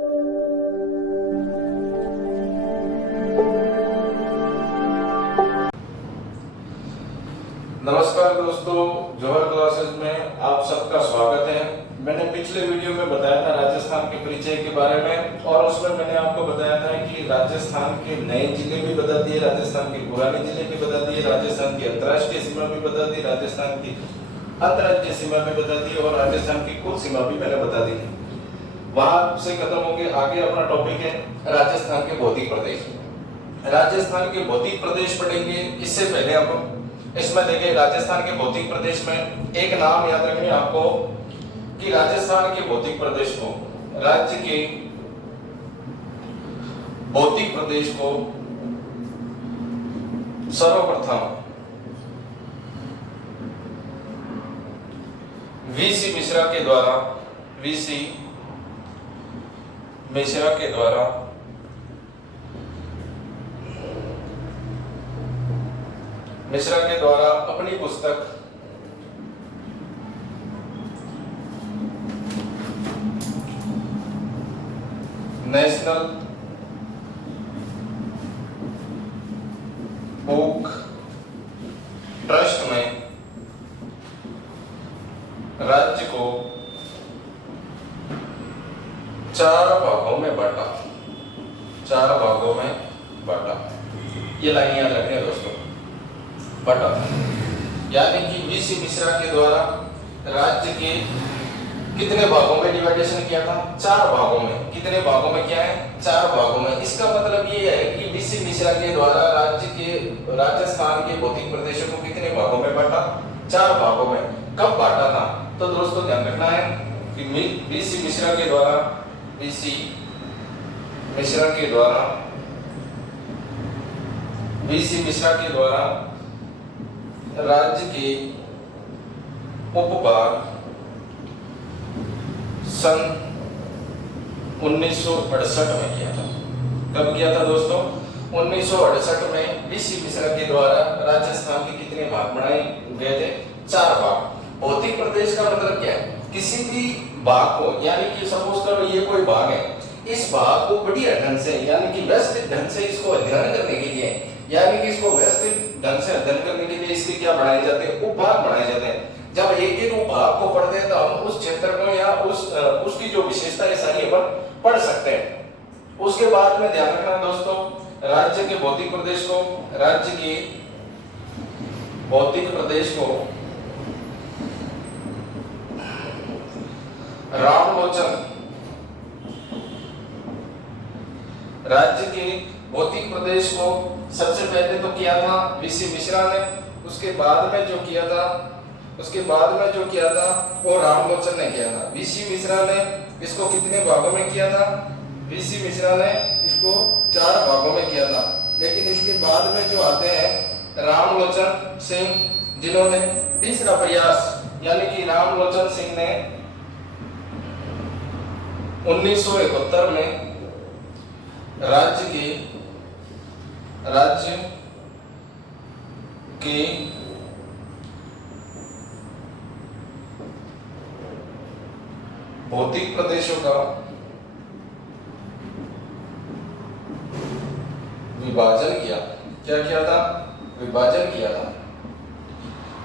नमस्कार दोस्तों, जौहर क्लासेस में आप सबका स्वागत है। मैंने पिछले वीडियो में बताया था राजस्थान के परिचय के बारे में, और उसमें मैंने आपको बताया था कि राजस्थान के नए जिले भी बता दिए, राजस्थान के पुराने जिले भी बता दिए, राजस्थान की अंतर्राष्ट्रीय सीमा भी बता दी, राजस्थान की अंतर्राज्यीय सीमा भी बता दी, और राजस्थान की कुल सीमा भी मैंने बता दी। वहां से खत्म होकर आगे अपना टॉपिक है राजस्थान के भौतिक प्रदेश। राजस्थान के भौतिक प्रदेश पढ़ेंगे। इससे पहले हम इसमें देखिए, राजस्थान के भौतिक प्रदेश में एक नाम याद रखिए आपको कि राजस्थान के भौतिक प्रदेश को, राज्य के भौतिक प्रदेश को सर्वप्रथम वीसी मिश्रा के द्वारा मिश्रा के द्वारा अपनी पुस्तक नेशनल बुक ट्रस्ट में राज्य को 4 भागों में बांटा। ये लाइन याद रखने दोस्तों, बटा, यानी कि वीसी मिश्रा के द्वारा राज्य के कितने भागों में डिवाइडेशन किया था? 4 भागों में। कितने भागों में किया है? 4 भागों में। इसका मतलब ये है कि वीसी मिश्रा के द्वारा राजस्थान के भौतिक प्रदेशों को कितने भागों में बांटा? 4 भागों में। कब बांटा था? तो दोस्तों ध्यान रखना है कि वीसी मिश्रा के द्वारा राज्य के उपभाग सन 1968 में किया था। कब किया था दोस्तों? 1968 में वीसी मिश्रा के द्वारा राजस्थान के कितने भाग बनाए गए थे? 4 भाग। भौतिक प्रदेश का मतलब क्या है? किसी भी भाग को, यानी कि सपोज करो ये कोई भाग है, इस भाग को बढ़िया ढंग से, यानी कि व्यवस्थित ढंग से इसको अध्ययन करने के लिए, यानी कि इसको व्यवस्थित ढंग से अध्ययन करने के लिए इसके क्या बनाए जाते हैं? उपभाग बनाए जाते हैं। जब एक उपभाग को पढ़ते हैं तो हम उस क्षेत्र को या उसकी जो विशेषता है सारी अपन पढ़ सकते हैं। उसके बाद में ध्यान रखना दोस्तों, राज्य के भौतिक प्रदेश को रामलोचन, राज्य के भौतिक प्रदेश को सबसे पहले तो किया था वीसी मिश्रा ने, उसके बाद में जो किया था वो रामलोचन ने किया था। वीसी मिश्रा ने इसको कितने भागों में किया था? वीसी मिश्रा ने इसको 4 भागों में किया था। लेकिन इसके बाद में जो आते हैं रामलोचन सिंह, जिन्होंने तीसरा प्रयास, यानी कि रामलोचन सिंह ने 1971 में राज्य के भौतिक प्रदेशों का विभाजन किया। क्या किया था? विभाजन किया था।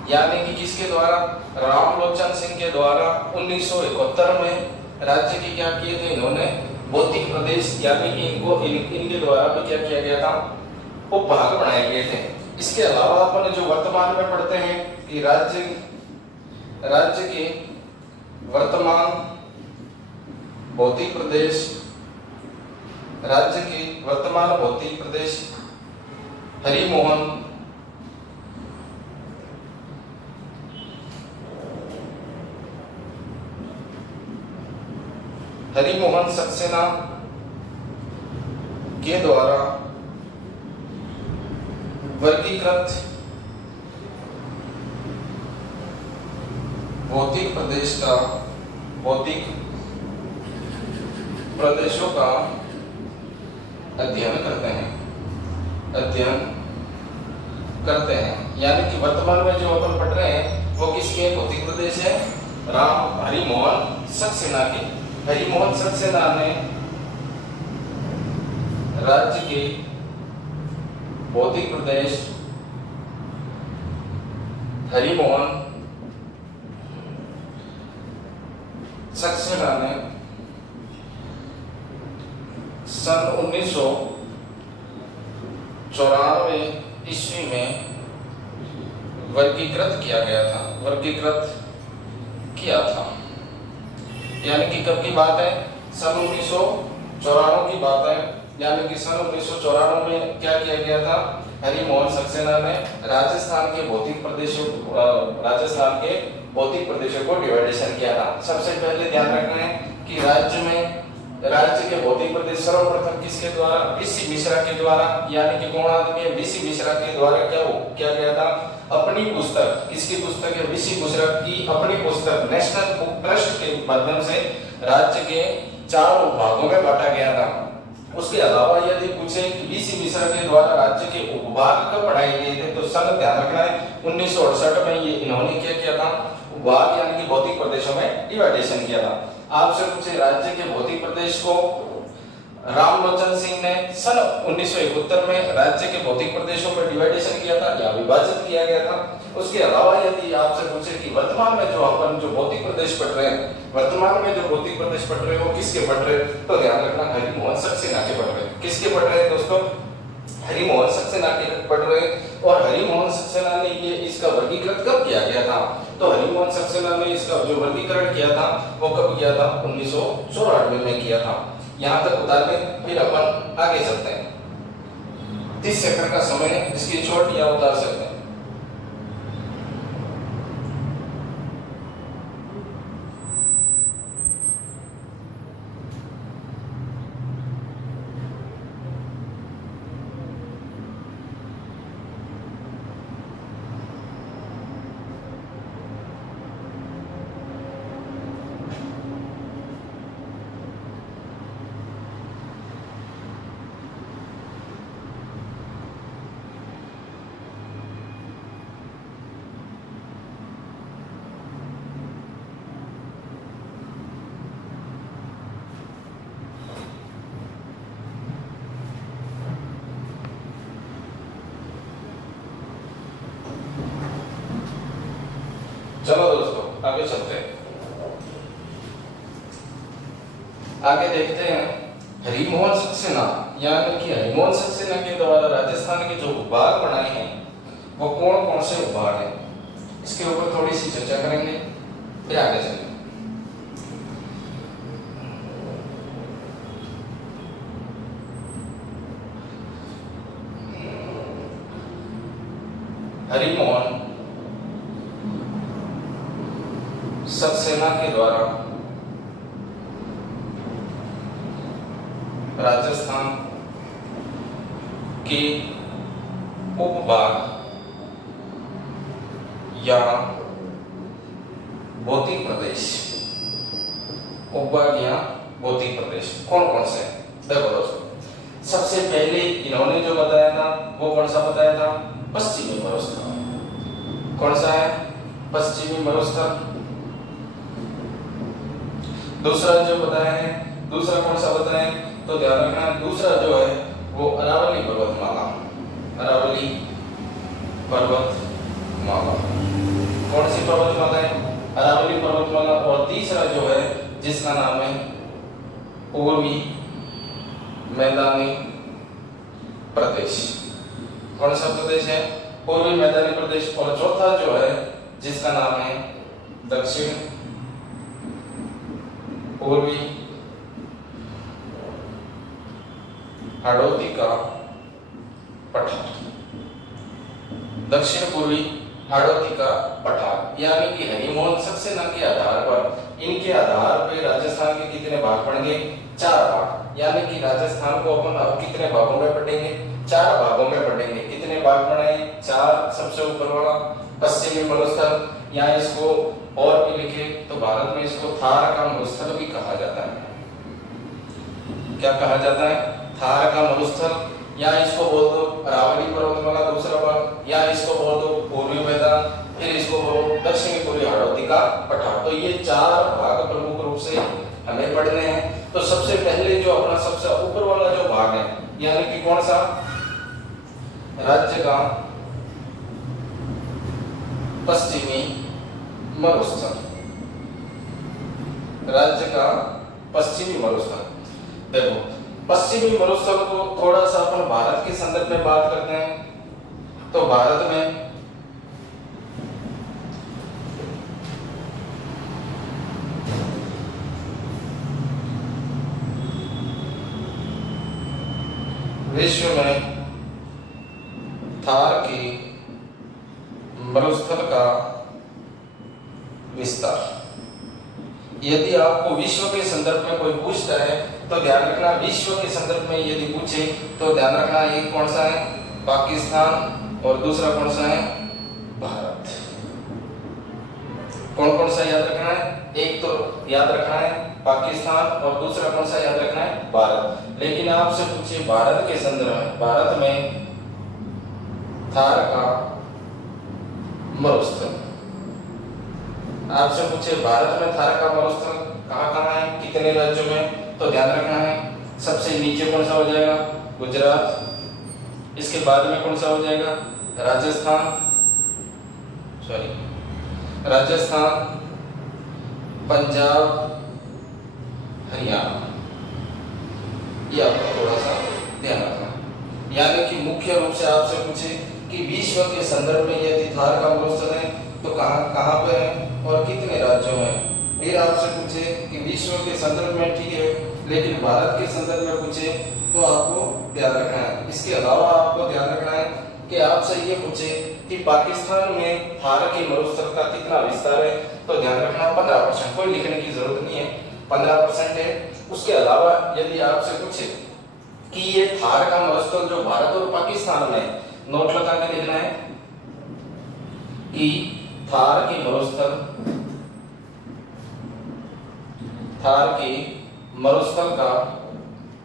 यानी कि किसके द्वारा? रामलोचन सिंह के द्वारा 1971 में राज्य के क्या किए थे इन्होंने? भौतिक प्रदेश, यानी कि इनके द्वारा भी क्या किया गया था? उपभाग बनाए गए थे। इसके अलावा अपन जो वर्तमान में पढ़ते हैं कि राज्य के वर्तमान भौतिक प्रदेश, हरिमोहन सक्सेना के द्वारा वर्गीकृत भौतिक प्रदेशों का अध्ययन करते हैं। यानी कि वर्तमान में जो अपन पढ़ रहे हैं वो किसके भौतिक प्रदेश है? हरिमोहन सक्सेना के। हरिमोहन सक्सेना ने राज्य के भौतिक प्रदेश हरिमोहन सक्सेना ने सन 1994 ईस्वी में वर्गीकृत किया था। यानी कि कब की बात है? सन 1994 की बात है। यानी कि सन 1994 में क्या किया गया था? हरिमोहन सक्सेना ने राजस्थान के भौतिक प्रदेशों को डिवाइडेशन किया था। सबसे पहले ध्यान रखना है कि राज्य के भौतिक प्रदेश सर्वप्रथम किसके द्वारा? वीसी मिश्रा के द्वारा। यानी कि कौन आदमी है? वीसी मिश्रा के द्वारा क्या गया था? अपनी पुस्तक, किसकी पुस्तक है? वीसी मिश्रा की अपनी पुस्तक नेशनल बुक ट्रस्ट के माध्यम से राज्य के 4 भागों में बांटा गया था। उसके अलावा यदि पूछे कि वीसी मिश्रा के द्वारा राज्य के उपभाग कब बनाए गए थे, तो सन ध्यान रखना है 1968 में ये इन्होंने क्या किया था? उपभाग यानी कि भौतिक प्रदेशों में डिवाइडेशन किया था। आपसे पूछे राज्य के भौतिक प्रदेश को रामलोचन सिंह ने सन 1971 में राज्य के भौतिक प्रदेशों में डिवाइडेशन किया था या विभाजित किया गया था। उसके अलावा यदि आपसे पूछे कि वर्तमान में जो भौतिक प्रदेश पढ़ रहे हैं, वो किसके पढ़ रहे हैं, तो ध्यान रखना हरिमोहन सक्सेना के पढ़ रहे हैं। किसके पढ़ रहे हैं दोस्तों? हरिमोहन सक्सेना के पढ़ रहे हैं। और हरिमोहन सक्सेना ने ये इसका वर्गीकरण कब किया गया था? तो हरिमोहन सक्सेना ने इसका जो वर्गीकरण किया था वो कब किया था? 1994 में किया था। यहाँ तक उतार के फिर अपन आगे चलते हैं। 30 सेकंड का समय है, इसकी छोट या उतार सकते हैं। चलो दोस्तों आगे चलते हैं। आगे देखते हैं हरिमोहन सक्सेना, यानी कि हरिमोहन सक्सेना के द्वारा राजस्थान के जो उपभाग बनाए हैं वो कौन कौन से उपभाग हैं, इसके ऊपर थोड़ी सी चर्चा करेंगे, फिर आगे चलेंगे। हरिमोहन सक्सेना के द्वारा राजस्थान के उपभाग या भौतिक प्रदेश, उपभाग या भौतिक प्रदेश कौन कौन से हैं? देखो दोस्तों, सबसे पहले इन्होंने जो बताया था वो कौन सा बताया था? पश्चिमी मरुस्थल। कौन सा है? पश्चिमी मरुस्थल। दूसरा जो बताया है, दूसरा कौन सा बताया? तो ध्यान रखना, दूसरा जो है वो अरावली पर्वतमाला। अरावली पर्वतमाला कौन सी पर्वतमाला है? अरावली पर्वतमाला। और तीसरा जो है जिसका नाम है पूर्वी मैदानी प्रदेश। कौन सा प्रदेश है? पूर्वी मैदानी प्रदेश। और चौथा जो है जिसका नाम है दक्षिण पूर्वी हाड़ौती का पठार। दक्षिण पूर्वी हाड़ौती का पठार। यानी कि हरिमोहन सक्सेना के आधार पर, इनके आधार पर राजस्थान के कितने भाग बन गए? 4 भाग। यानी कि राजस्थान को अपन अब कितने भागों में बांटेंगे? 4 भागों में बांटेंगे। कितने भाग बनाए? 4। सबसे ऊपर वाला पश्चिमी मरुस्थल, या इसको और भी लिखे तो भारत में इसको थार का मरुस्थल भी कहा जाता है। क्या कहा जाता है? थार का मरुस्थल, या इसको बोल दो अरावली पर्वतमाला दूसरा भाग, या इसको बोल दो पूर्वी मैदान, फिर इसको बोलो दक्षिणी पूर्वी हाड़ौती का पठार। तो ये 4 भाग प्रमुख रूप से हमें पढ़ने हैं। तो सबसे पहले जो अपना सबसे ऊपर वाला जो भाग है यानी कि कौन सा राज्य का पश्चिमी मरुस्थल, राज्य का पश्चिमी मरुस्थल। देखो पश्चिमी मरुस्थल को थोड़ा सा अपन भारत के संदर्भ में बात करते हैं तो भारत में विश्व में थार की मरुस्थल का विस्तार। यदि आपको विश्व के संदर्भ में कोई पूछता है तो ध्यान रखना, विश्व के संदर्भ में यदि पूछे तो ध्यान रखना एक कौन सा है पाकिस्तान और दूसरा कौन सा है भारत। कौन कौन सा याद रखना है, एक तो याद रखना है पाकिस्तान और दूसरा कौन सा याद रखना है भारत। लेकिन आपसे पूछे भारत के संदर्भ में, भारत में थार का मरुस्थल, आपसे पूछे भारत में थार का मरुस्थल कहाँ कहाँ है, कितने राज्यों में, तो ध्यान रखना है सबसे नीचे कौन सा हो जाएगा गुजरात, इसके बाद में कौन सा हो जाएगा राजस्थान, पंजाब, हरियाणा। ये आपको थोड़ा सा ध्यान रखना। यानी कि मुख्य रूप से आपसे पूछे कि विश्व के संदर्भ में यदि थार का मरुस्थल है तो कहाँ कहाँ पे है और कितने राज्यों में। फिर आपसे पूछे कि विश्व के संदर्भ में ठीक है, लेकिन भारत के संदर्भ में पूछे तो आपको ध्यान रखना है। इसके अलावा आपको ध्यान रखना है कि आपसे ये पूछे कि पाकिस्तान में थार के मरुस्थल का कितना विस्तार है, तो ध्यान रखना 15%, कोई लिखने की जरूरत नहीं है, 15% है। उसके अलावा यदि आपसे पूछे कि ये थार का मरुस्थल जो भारत और पाकिस्तान में, नोट लगा के लिखना है कि थार के मरुस्थल का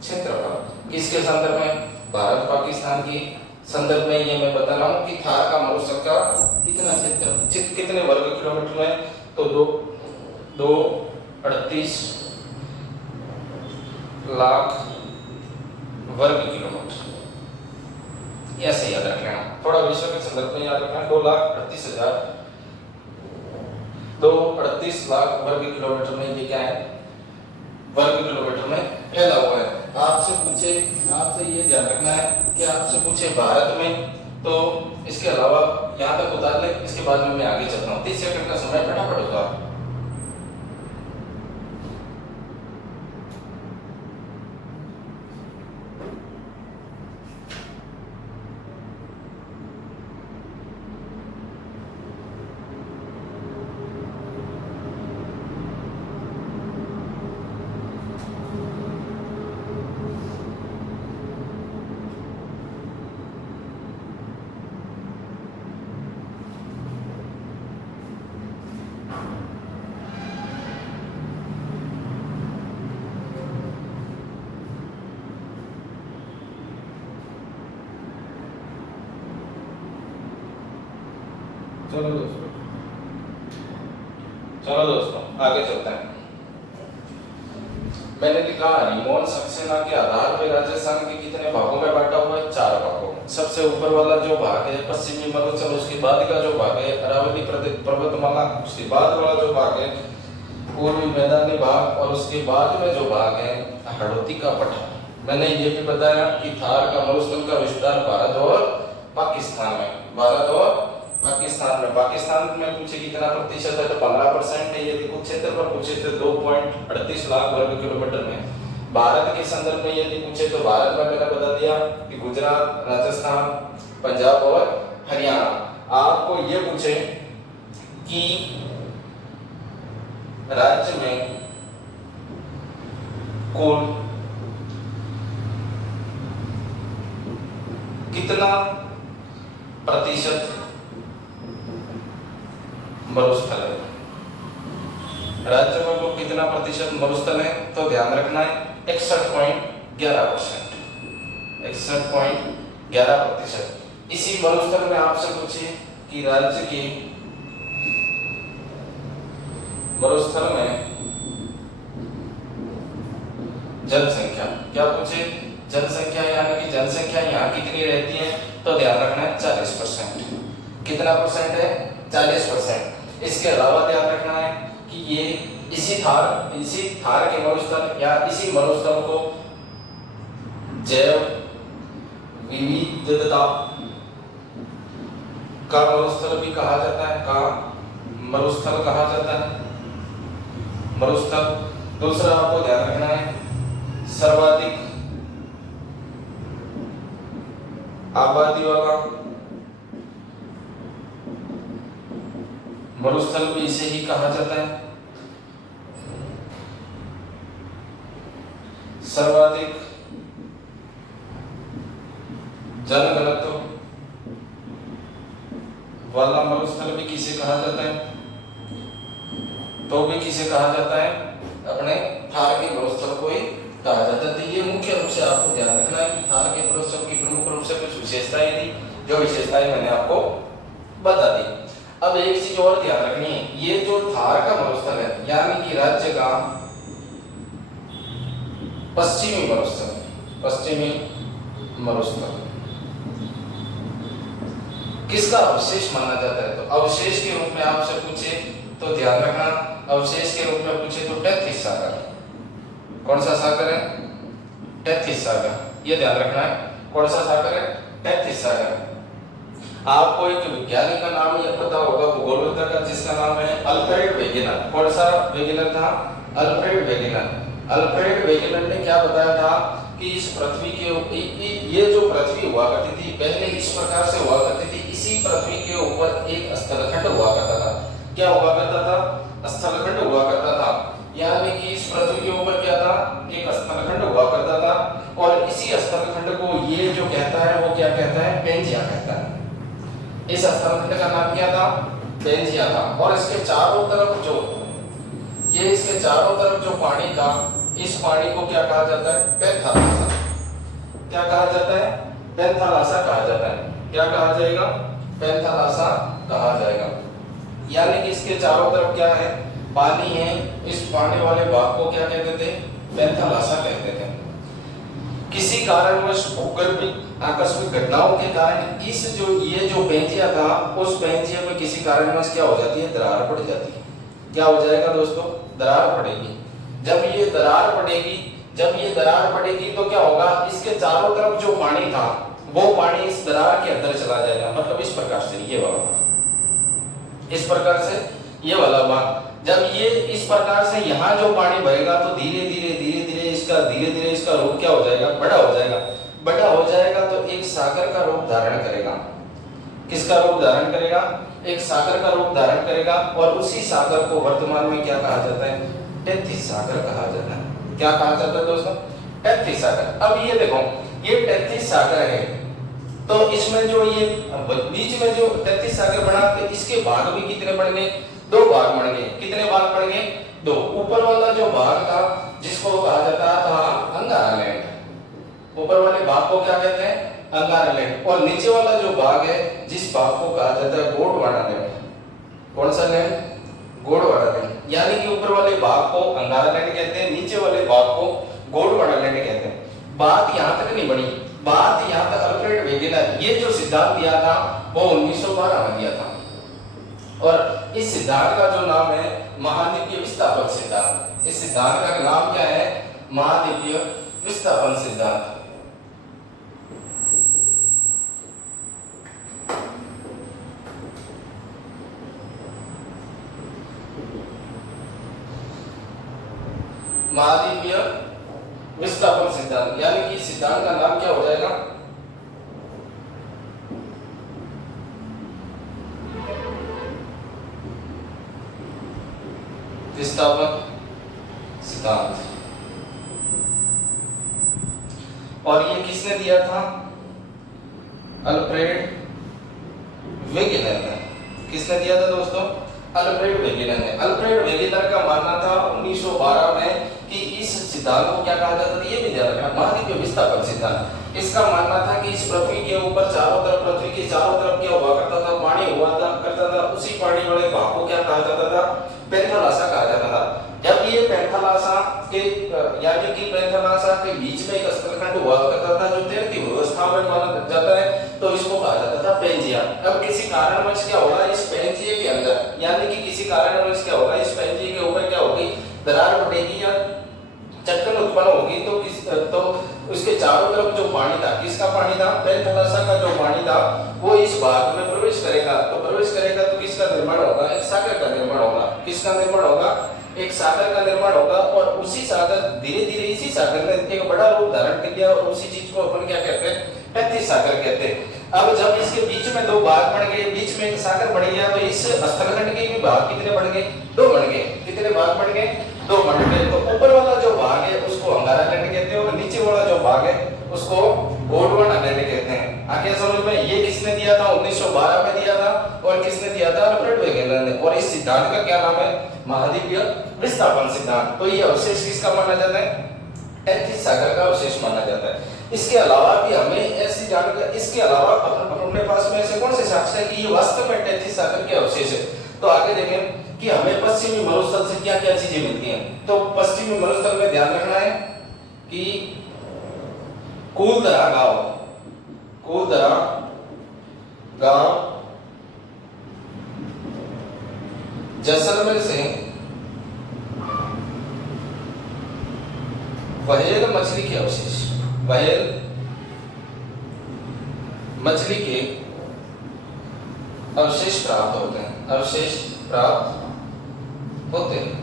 क्षेत्रफल किसके संदर्भ में, भारत पाकिस्तान की संदर्भ में ये मैं बता रहा हूँ कि थार का मरुस्थल का कितना क्षेत्र कितने वर्ग किलोमीटर में, तो 238 लाख वर्ग किलोमीटर। ऐसे याद रखना, थोड़ा विश्व के संदर्भ में याद रखना, 238 लाख वर्ग किलोमीटर में ये क्या है वर्ग किलोमीटर में फैला हुआ है। आपसे पूछे, आपसे ये ध्यान रखना है कि आपसे पूछे भारत में, तो इसके अलावा यहाँ तक उतार ले, इसके बाद में मैं आगे चलता हूँ। 30 सेकंड का समय फटाफट होगा। चलो दोस्तों आगे चलते हैं। मैंने लिखा रिमोन सक्सेना के आधार पर राजस्थान के कितने भागों में बांटा हुआ है, 4 भागों। सबसे ऊपर वाला जो भाग है पश्चिमी मरुस्थल, उसके बाद का जो भाग है अरावली पर्वतमाला, उसके बाद वाला जो भाग है पूर्वी मैदानी भाग, और उसके बाद में जो भाग है हड़ौती का पठार। मैंने ये भी बताया कि थार का मरुस्थल का विस्तार भारत और पाकिस्तान में, पाकिस्तान में पूछे कितना प्रतिशत है, तो 15% है। यदि कुछ क्षेत्र पर पूछे तो 2.38 लाख वर्ग किलोमीटर में। भारत के संदर्भ में यदि पूछे तो भारत में मैंने बता दिया कि गुजरात, राजस्थान, पंजाब और हरियाणा। आपको ये पूछे कि राज्य में कुल कितना प्रतिशत मरुस्थल है, राज्य में कुल कितना प्रतिशत मरुस्थल है, तो ध्यान रखना है 61.11%, 61.11%। इसी मरुस्थल में आपसे पूछे कि राज्य की मरुस्थल में जनसंख्या, क्या पूछे जनसंख्या, यानी कि जनसंख्या यहाँ कितनी रहती है, तो ध्यान रखना है 40%। कितना परसेंट है? 40%। इसके अलावा ध्यान रखना है कि ये इसी थार के मरुस्थल या इसी मरुस्थल को जैव विविधता का मरुस्थल भी कहा जाता है, का मरुस्थल कहा जाता है, मरुस्थल। दूसरा आपको ध्यान रखना है सर्वाधिक आबादी वाला मरुस्थल भी इसे ही कहा जाता है। सर्वाधिक जनघनत्व वाला मरुस्थल भी किसे कहा जाता है, तो भी किसे कहा जाता है, अपने थार के मरुस्थल को ही कहा जाता है। तो ये मुख्य रूप से आपको ध्यान रखना है कि थार के मरुस्थल की प्रमुख रूप से कुछ विशेषताएं थी, जो विशेषताएं मैंने आपको बता दी। अब एक चीज और ध्यान रखनी है, ये जो थार का मरुस्थल है यानी कि राज्य का पश्चिमी मरुस्थल किसका अवशेष माना जाता है, तो अवशेष के रूप में आपसे पूछे तो ध्यान रखना, अवशेष के रूप में पूछे तो टेथिस सागर। कौन सा सागर है? टेथिस सागर। ये ध्यान रखना है, कौन सा सागर है? टेथिस सागर। आपको एक वैज्ञानिक का नाम ये पता होगा भूगोलविद का, जिसका नाम है अल्फ्रेड वेगेनर। कौन सा वेगेनर था? Alfred Wegener. अल्फ्रेड वेगेनर ने क्या बताया था कि इस पृथ्वी के ये जो पृथ्वी हुआ करती थी पहले इस प्रकार से हुआ करती थी, इसी पृथ्वी के ऊपर एक स्थलखंड हुआ करता था। क्या हुआ करता था? स्थलखंड हुआ करता था, यानी कि इस पृथ्वी के ऊपर क्या था? एक स्थलखंड हुआ करता था, और इसी स्थलखंड को ये जो कहता है वो क्या कहता है? पेंजिया कहता है। इस स्थलखंड का नाम क्या था? पेंजिया था। और इसके चारों तरफ जो पानी था, इस पानी को क्या कहा जाता है? पैंथालासा। क्या कहा जाता है? पैंथालासा कहा जाता है। क्या कहा जाएगा? पैंथालासा कहा जाएगा। यानी कि इसके चारों तरफ क्या है? पानी है। इस पानी वाले भाग को क्या कहते थे? पैंथालासा कहते थे। किसी कारणवश भूगर्भिक आकस्मिक घटनाओं के कारण ये जो पेंजिया था, उस पेंजिया में किसी कारणवश क्या हो जाती है? दरार पड़ जाती है। क्या हो जाएगा दोस्तों? दरार पड़ेगी। जब ये दरार पड़ेगी तो क्या होगा? इसके चारों तरफ जो पानी था वो पानी इस दरार के अंदर चला जाएगा। मतलब इस प्रकार से ये वाला भाग जब ये इस प्रकार से यहाँ जो पानी भरेगा तो धीरे धीरे इसका रूप क्या हो जाएगा? बड़ा हो जाएगा तो एक सागर का रूप धारण करेगा। किसका रूप धारण करेगा? एक सागर का रूप धारण करेगा, और उसी सागर को वर्तमान में क्या कहा जाता है? टेथिस सागर कहा जाता है। क्या कहा जाता है दोस्तों? टेथिस सागर। अब ये देखो, ये टेथिस सागर है, तो इसमें जो ये बीच में जो टेथिस सागर बना, तो इसके भाग भी कितने बन गए? 2 भाग बन गए। कितने भाग बन गए? 2। ऊपर वाला जो भाग था जिसको कहा जाता था अंगारा लैंड, ऊपर वाले भाग को क्या कहते हैं? अंगारा लैंड। और नीचे वाला जो भाग है, जिस भाग को कहा जाता है गोंडवाना लैंड। कौन सा लैंड? गोंडवाना लैंड। यानी कि ऊपर वाले भाग को अंगारा लैंड कहते हैं, नीचे वाले भाग को गोंडवाना लैंड कहते हैं। बात यहाँ तक नहीं बनी, बात यहाँ तक अल्फ्रेड वेगेनर ये जो सिद्धांत दिया था वो 1912 में दिया था, और इस सिद्धांत का जो नाम है महाद्वीपीय विस्थापन सिद्धांत। इस सिद्धांत का नाम क्या है? महाद्वीपीय विस्थापन सिद्धांत। महाद्वीपीय विस्थापन सिद्धांत, यानी कि सिद्धांत का नाम क्या हो जाएगा? विस्थापन सिद्धांत। और ये किसने दिया था? अल्फ्रेड वेगेनर ने। किसने दिया था दोस्तों? अल्फ्रेड वेगेनर ने। अल्फ्रेड वेगेनर का मानना था 1912 में कि इस सिद्धांत को क्या कहा जाता था? ये भी ध्यान रखना, महाद्वीपीय विस्थापन सिद्धांत। इसका मानना था कि इस पृथ्वी के ऊपर पृथ्वी के चारों तरफ क्या हुआ करता था? पानी करता था। उसी पानी वाले भाग को क्या कहा जाता था? पैंथालासा कहा जाता था। जब ये पैंथालासा के यानी कि पैंथालासा के बीच में एक स्थलखंड हुआ करता था जो तैरती अवस्था में माना जाता है, तो इसको कहा जाता था पेंजिया। अब किसी कारणवश क्या होगा इस पेंजिए के अंदर, यानी कि किसी कारणवश क्या होगा इस पेंजिए के ऊपर क्या होगी, दरार बढ़ेगी या चट्टान उत्पन्न होगी, तो उसके चारों तरफ जो पानी था, किसका पानी था, पैंथालासा का जो पानी था वो इस भाग में प्रवेश करेगा। तो प्रवेश करेगा तो किसका निर्माण होगा, एक सागर का निर्माण होगा। किसका निर्माण होगा, एक सागर का निर्माण होगा। और उसी सागर धीरे धीरे इसी सागर ने एक बड़ा रूप धारण कर लिया और उसी चीज को अपन क्या कहते हैं, टैथिस सागर कहते हैं। अब जब इसके बीच में दो भाग बन गए, बीच में एक सागर बन गया, तो इस स्थलखंड के भी भाग कितने बन गए, दो बन गए। कितने भाग बन गए, दो बन गए। तो ऊपर वाला जो भाग है उसको अंगारा लैंड कहते हैं और नीचे वाला जो भाग है उसको गोंडवाना लैंड कहते हैं। आगे समझ में, ये किसने दिया था, 1912 में दिया था। और किसने दिया था, अल्फ्रेड वेगेनर ने। और इस सिद्धांत का क्या नाम है, महाद्वीपीय विस्थापन सिद्धांत। तो ये अवशेष किसका माना जाता है, टैथिस सागर का अवशेष माना जाता है। इसके अलावा भी हमें ऐसी जानकारी, इसके अलावा अपने पास में ऐसे कौन से साक्ष्य है कि ये वास्तव में टैथिस सागर के अवशेष है। तो आगे देखें कि हमें पश्चिमी मरुस्थल से क्या क्या चीजें मिलती हैं। तो पश्चिमी मरुस्थल में ध्यान रखना है कि कूलदरा गांव जैसलमेर से व्हेल मछली के अवशेष, व्हेल मछली के अवशेष प्राप्त होते हैं, अवशेष प्राप्त होते हैं।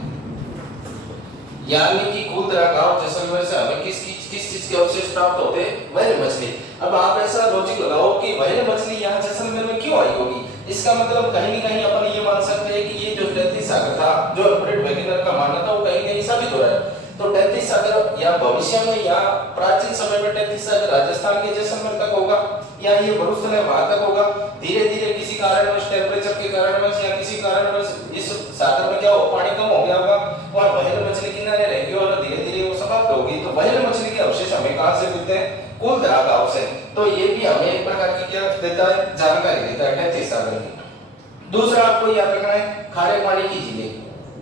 यानी कि कूलदरा गांव जैसलमेर से हमें किस चीज के अवशेष प्राप्त होते हैं, व्हेल मछली। अब आप ऐसा लॉजिक लगाओ कि व्हेल मछली यहाँ जैसलमेर में क्यों आई होगी। इसका मतलब कहीं न कहीं अपन ये मान सकते हैं कि ये जो टैथिस सागर था, जो अल्फ्रेड वेगेनर का मानना था, वो कहीं न कहीं साबित हो रहा है। तो टैथिस सागर या भविष्य में या प्राचीन समय में टैथिस सागर राजस्थान के जैसलमेर तक होगा या ये मरुस्थल है वहां तक होगा। धीरे धीरे किसी कारणवश, टेम्परेचर के कारणवश या किसी कारणवश इस सागर में क्या हो, पानी कम हो गया होगा और व्हेल मछली किनारे रहेगी और धीरे धीरे वो समाप्त होगी। तो व्हेल मछली के अवशेष हमें कहां से मिलते हैं, कूलदरा गांव से। तो ये भी हमें एक प्रकार की क्या देता है, जानकारी देता है टैथिस सागर की। दूसरा आपको याद रखना है खारे पानी की झीलें,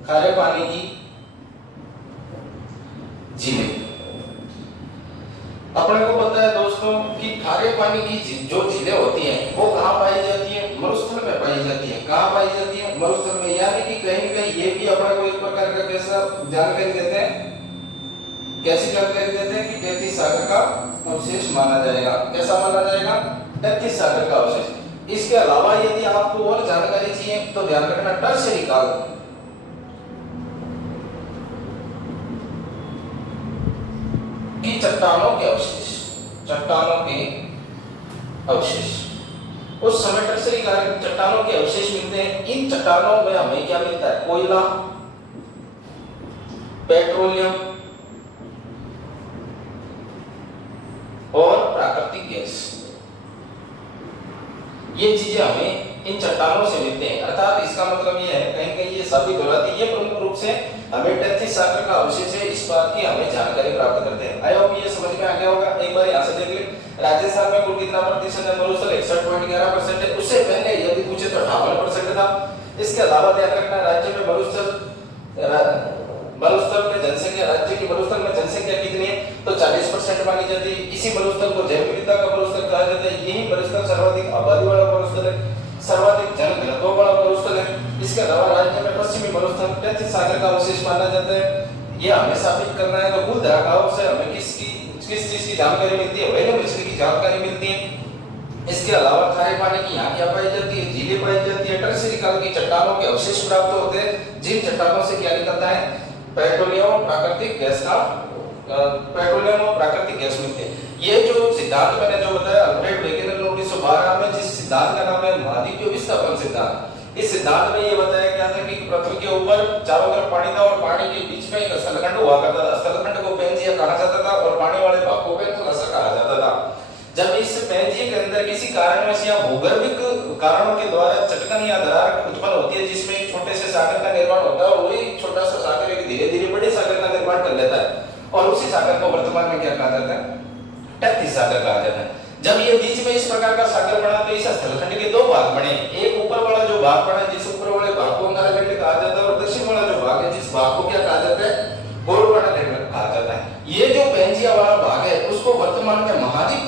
खारे पानी की झीलें। अपने को पता है दोस्तों कि खारे पानी की जो झीलें होती हैं वो कहाँ पाई जाती है, मरुस्थल में पाई जाती है। कहाँ पाई जाती है, मरुस्थल में। यानी कि कहीं कहीं ये भी अपने को एक प्रकार का कैसा जानकारी देते हैं, कैसी जानकारी देते हैं कि टैथिस सागर का अवशेष माना जाएगा। कैसा माना जाएगा, टैथिस सागर का अवशेष। इसके अलावा यदि आपको और जानकारी चाहिए तो ध्यान रखना टर्शियरी काल की चट्टानों के अवशेष, चट्टानों के अवशेष। उस समय टर्शियरी काल की चट्टानों के अवशेष मिलते हैं। इन चट्टानों में हमें क्या मिलता है, कोयला, पेट्रोलियम और प्राकृतिक गैस। ये चीजें हमें इन चट्टानों से मिलते हैं। अर्थात इसका मतलब ये है, कहीं कहीं ये साबित हो जाती है, ये प्रमुख रूप से हमें टैथिस सागर का अवशेष है, इस बात की हमें जानकारी प्राप्त करते हैं। आई होप ये समझ में आ गया होगा। एक बार यहाँ से देख ले, राजस्थान में कुल कितना प्रतिशत है, मरुस्थल 61.11% है। उससे पहले यदि पूछे तो 58% था। इसके अलावा ध्यान रखना, राज्य में मरुस्थल में जनसंख्या, राज्य की मरुस्थल में जनसंख्या कितनी है, तो 40% मानी जाती है। इसी मरुस्थल को जैव विविधता का मरुस्थल कहा जाता है। यही मरुस्थल सर्वाधिक आबादी वाला मरुस्थल है, सर्वाधिक जनघनत्व वाला मरुस्थल है। इसके अलावा राज्य में पश्चिमी मरुस्थल टैथिस सागर का अवशेष माना जाता है। ये हमें साबित करना है। तो कूलदरा गांव से हमें किस चीज की जानकारी मिलती है, व्हेल मछली की जानकारी मिलती है। इसके अलावा खारे पानी की यहाँ क्या पाई जाती है, झीलें पाई जाती है। टर्शियरी काल की चट्टानों के अवशेष प्राप्त होते हैं, जिन चट्टानों से क्या निकलता है, पेट्रोलियम और प्राकृतिक गैस का, पेट्रोलियम और प्राकृतिक गैस मिलते हैं। ये जो सिद्धांत मैंने जो बताया अल्फ्रेड वेगेनर ने 1912 में, जिस सिद्धांत का नाम है महाद्वीपीय विस्थापन सिद्धांत। इस सिद्धांत में ये बताया गया था कि पृथ्वी के ऊपर चारों तरफ पानी था और पानी के बीच में एक स्थलखंड हुआ करता था। स्थलखंड को पेंजिया कहा जाता था और पानी वाले भाग को पैंथालासा कहा जाता था। जब इस पेंजिया के अंदर किसी कारणवश या भूगर्भिक कारणों के द्वारा चटकन या दरार उत्पन्न होती है, जिसमें एक छोटे से सागर का निर्माण होता है और वही छोटा सा सागर एक धीरे धीरे बड़े सागर का निर्माण कर लेता है और उसी सागर को वर्तमान में क्या कहा जाता है, टैथिस सागर कहा जाता है। जब ये बीच में इस प्रकार का सागर बना तो इस स्थलखंड के दो भाग बने। एक ऊपर वाला जो भाग बना, जिस ऊपर वाले भाग को अंगारा लैंड कहा जाता है, और दक्षिण वाला जो भाग है, जिस भाग को क्या कहा जाता है,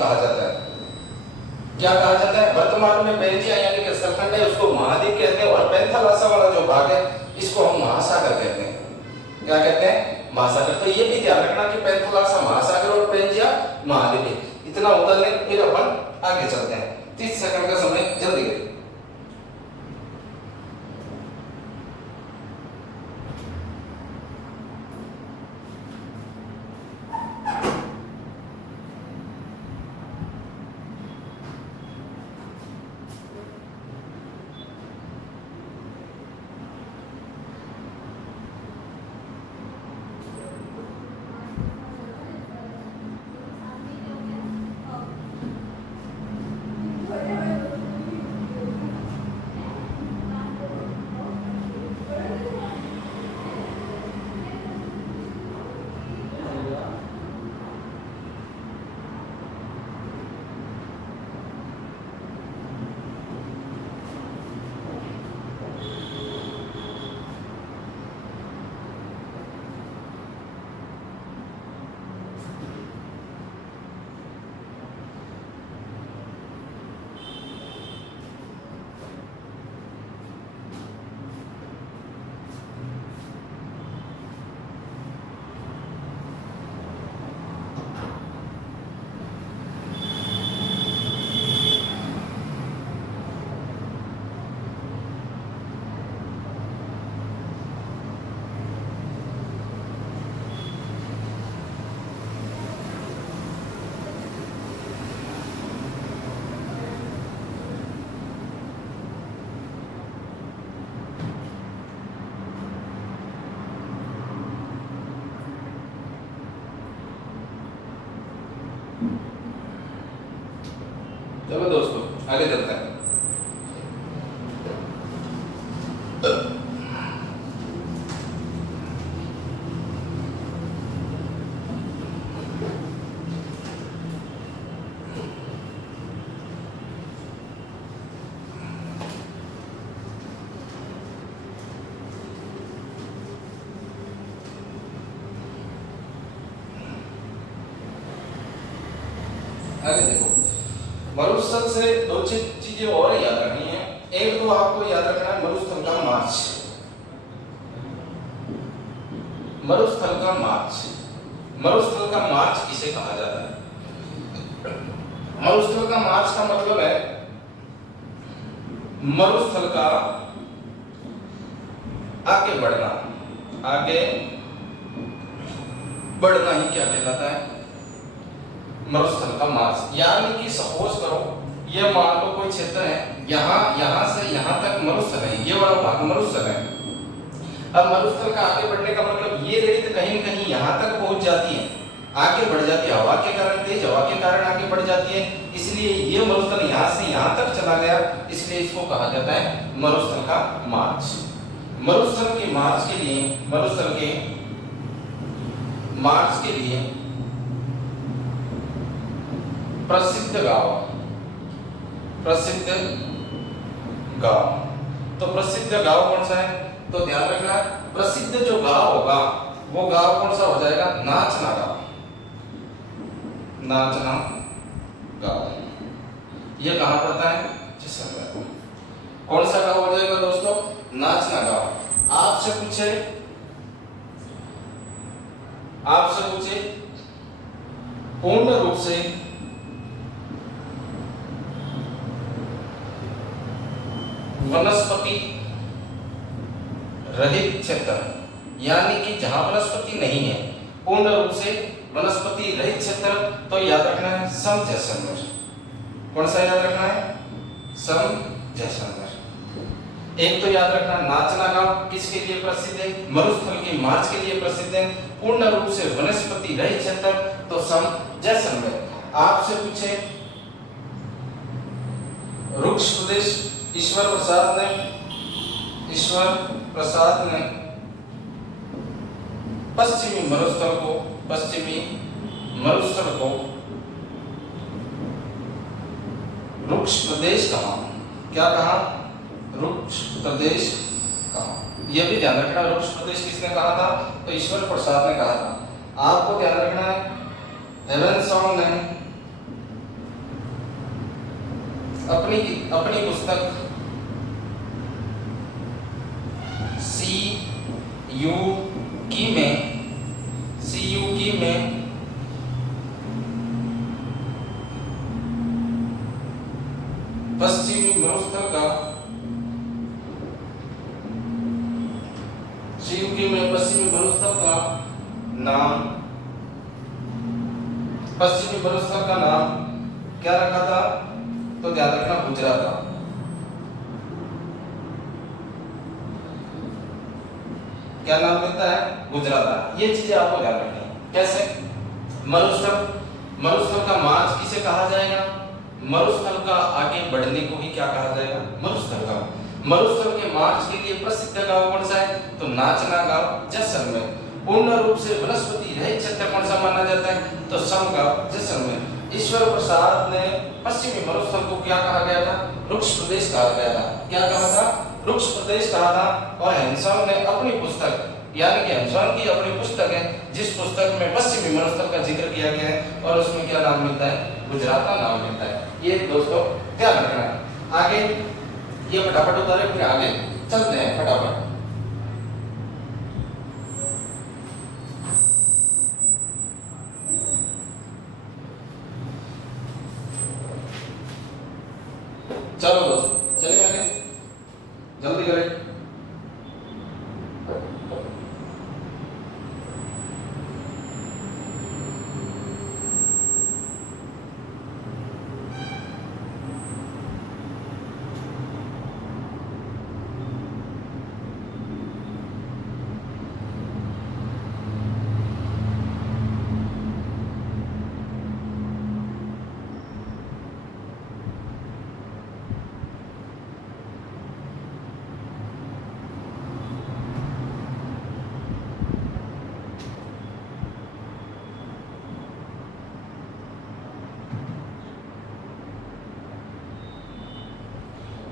कहा जाता है? क्या कहा जाता है? वर्तमान में बेल्जिया यानी कि स्थलखंड है उसको महाद्वीप कहते हैं, और पैंथालासा वाला जो भाग है इसको हम महासागर कहते हैं। क्या कहते हैं? महासागर। तो ये भी ध्यान रखना कि पैंथालासा महासागर और बेल्जिया महाद्वीप। इतना उतर लें, फिर अपन आगे चलते हैं। 30 सेकंड का समय जल्दी करिए। चलो दोस्तों आगे चलते हैं। आगे देखो, मरुस्थल से दो चीजें और याद रखनी है। एक तो आपको याद रखना है मरुस्थल का मार्च। मरुस्थल का मार्च, मरुस्थल का मार्च किसे कहा जाता है? मरुस्थल का मार्च का मतलब है मरुस्थल का आगे बढ़ना। आगे बढ़ना ही क्या कहलाता है? मरुस्थल का मार्च। यानी कि सपोज करो ये मान लो कोई क्षेत्र है, यहां से यहां तक मरुस्थल है, ये वाला भाग मरुस्थल है। अब मरुस्थल का आगे बढ़ने का मतलब ये रेत कहीं न कहीं यहां तक पहुंच जाती है, आगे बढ़ जाती है, हवा के कारण, तेज हवा के कारण आगे बढ़ जाती है, इसलिए ये मरुस्थल यहां से यहां तक चला गया, इसलिए इसको कहा जाता है मरुस्थल का मार्च। मरुस्थल के मार्च के लिए, मरुस्थल के मार्च के लिए प्रसिद्ध गांव, प्रसिद्ध गांव, तो प्रसिद्ध गांव कौन सा है? तो ध्यान रखना प्रसिद्ध जो गांव होगा वो गांव कौन सा हो जाएगा? नाचना गांव। नाचना गांव ये कहां पड़ता है? जैसलमेर। कौन सा गांव हो जाएगा दोस्तों? नाचना गांव। आपसे पूछे पूर्ण रूप से वनस्पति रहित क्षेत्र, यानी कि जहां वनस्पति नहीं है, पूर्ण रूप से वनस्पति रहित क्षेत्र, तो याद रखना है सम जैसलमेर। कौन सा याद रखना है? सम जैसलमेर। एक तो याद रखना नाचना गांव किसके लिए प्रसिद्ध है? मरुस्थल के मार्च के लिए प्रसिद्ध है। पूर्ण रूप से वनस्पति रहित क्षेत्र तो सम जैसलमेर। आपसे पूछे वृक्ष प्रदेश, ईश्वर प्रसाद ने पश्चिमी मरुस्थल को वृक्ष प्रदेश कहा। क्या कहा? वृक्ष प्रदेश कहा। यह भी ध्यान रखना, वृक्ष प्रदेश किसने कहा था? तो ईश्वर प्रसाद ने कहा था। आपको ध्यान रखना है एवनसॉन्ग ने अपनी पुस्तक CUK में पश्चिमी मरुस्थल का नाम क्या रखा था? तो ध्यान रखना गुजरात था। क्या नाम मिलता है? गुजरात। ये चीजें आपको ध्यान रखनी है। कैसे? मरुस्थल का मार्च किसे कहा जाएगा? मरुस्थल का आगे बढ़ने को ही क्या कहा जाएगा? मरुस्थल के मार्च के लिए प्रसिद्ध गांव कौन सा है? तो नाचना गांव जैसलमेर। पूर्ण रूप से वनस्पति रहित क्षेत्र कौन सा माना जाता है? तो सम गांव जैसलमेर। ईश्वर प्रसाद ने पश्चिमी मरुस्थल को क्या कहा गया था? रुक्ष प्रदेश कहा गया था। क्या कहा था? रुक्ष प्रदेश कहा था। और हेंसन ने अपनी पुस्तक, यानी कि हेंसन की अपनी पुस्तक है, जिस पुस्तक में पश्चिमी मरुस्थल का जिक्र किया गया है और उसमें क्या नाम मिलता है? गुजरात नाम मिलता है। ये दोस्तों ध्यान रखना है। आगे ये फटाफट उतारे, फिर आगे चलते हैं फटाफट। चलो दोस्तों चलिए आगे, जल्दी करें।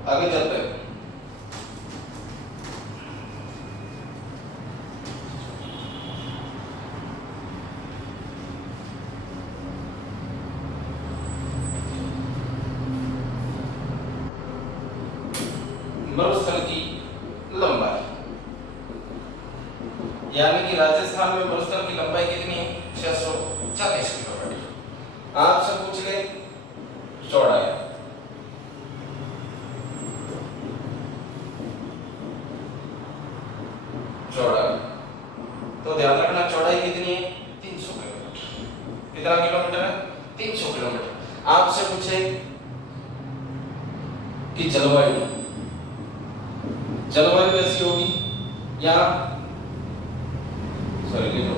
आगे चलते हैं। मरुस्थल की लंबाई, यानी कि राजस्थान में मरुस्थल की लंबाई कितनी है? 640 किलोमीटर। आपसे पूछ ले चौड़ाई, तो ध्यान रखना चौड़ाई कितनी है? 300 किलोमीटर। कितना किलोमीटर है? 300 किलोमीटर। आपसे पूछे कि जलवायु कैसी होगी, या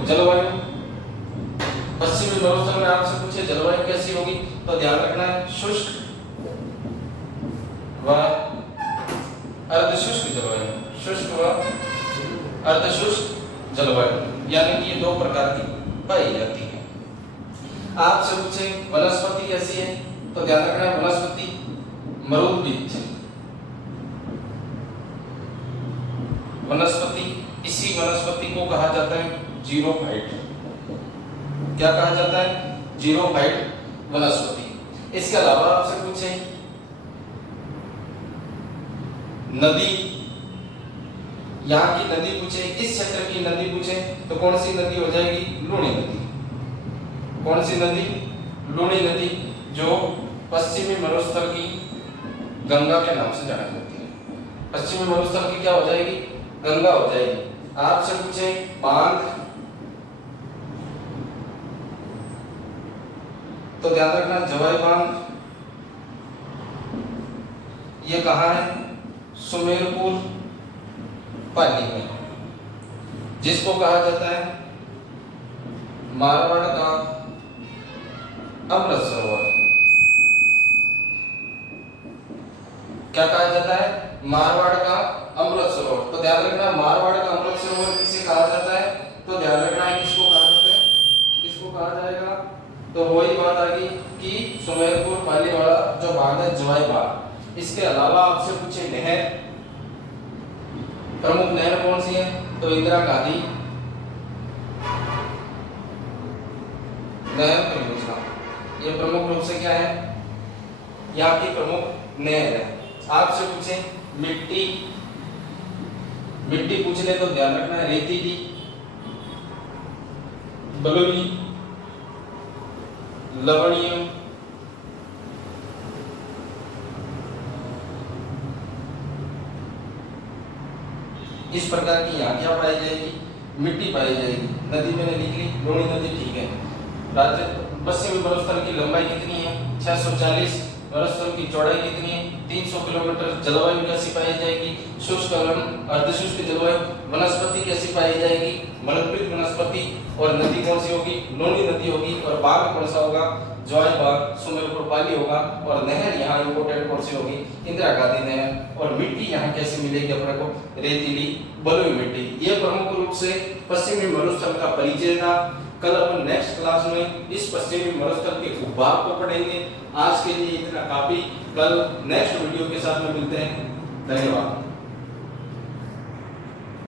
जलवायु पश्चिमी मरुस्थल में आपसे पूछे जलवायु कैसी होगी, तो ध्यान रखना है शुष्क व अर्धशुष्क जलवायु। शुष्क व अर्धशुष्क जलवायु, यानी कि ये दो प्रकार की पाई जाती है। आपसे पूछे वनस्पति कैसी है, तो ध्यान रखना है वनस्पति मरुद्भिज। इसी वनस्पति को कहा जाता है जीरोफाइट। क्या कहा जाता है? जीरोफाइट वनस्पति। इसके अलावा आपसे पूछे नदी, यहाँ की नदी पूछे, इस क्षेत्र की नदी पूछे, तो कौन सी नदी हो जाएगी? लूणी नदी। कौन सी नदी? लूणी नदी, जो पश्चिमी मरुस्थल की गंगा के नाम से जानी जाती है। पश्चिमी मरुस्थल की क्या हो जाएगी? गंगा हो जाएगी। आपसे पूछे बांध, तो ध्यान रखना जवाई बांध, ये कहाँ है? सुमेरपुर पाली में, जिसको कहा जाता है मारवाड़ का अमृत सरोवर। क्या कहा जाता है? मारवाड़ का अमृत सरोवर। तो ध्यान रखना मारवाड़ का अमृत सरोवर किसे कहा जाता है? तो ध्यान रखना है किसको कहा जाता है? किसको कहा जाएगा? तो वही बात आ गई कि सुमेरपुर पाली वाला जो बांध है जवाई बांध। इसके अलावा आपसे पूछे नहर, प्रमुख नहर कौन सी है? तो इंदिरा गांधी नहर परियोजना। ये प्रमुख रूप से क्या है? यहाँ की प्रमुख नहर है। आपसे पूछे मिट्टी, मिट्टी पूछ ले तो ध्यान रखना है रेतीली, बलुई, लवणीय, इस प्रकार की यहाँ क्या पाई जाएगी, मिट्टी पाई जाएगी। नदी मैंने लिख ली, लूणी नदी, ठीक है। राज्य पश्चिमी मरुस्थल की लंबाई कितनी है 640, मरुस्थल की चौड़ाई कितनी है 300 किलोमीटर। जलवायु कैसी पाई जाएगी, शुष्क एवं अर्धशुष्क जलवायु। वनस्पति कैसी पाई जाएगी, मलकृत वनस्पति। और नदी कौन सी होगी, लूणी नदी होगी। और बाग कौन सा होगा, ज्वाय बाग, सुमेरपुर पाली होगा। और नहर यहाँ इंपोर्टेंट कौन सी होगी, इंदिरा गांधी नहर। और मिट्टी यहाँ कैसी मिलेगी अपने को, रेतीली, बलुई मिट्टी। ये प्रमुख रूप से पश्चिमी मरुस्थल का परिचय था। कल अपन नेक्स्ट क्लास में इस पश्चिमी मरुस्थल के भूभाग को पढ़ेंगे। आज के लिए इतना काफी, कल नेक्स्ट वीडियो के साथ में मिलते हैं। धन्यवाद।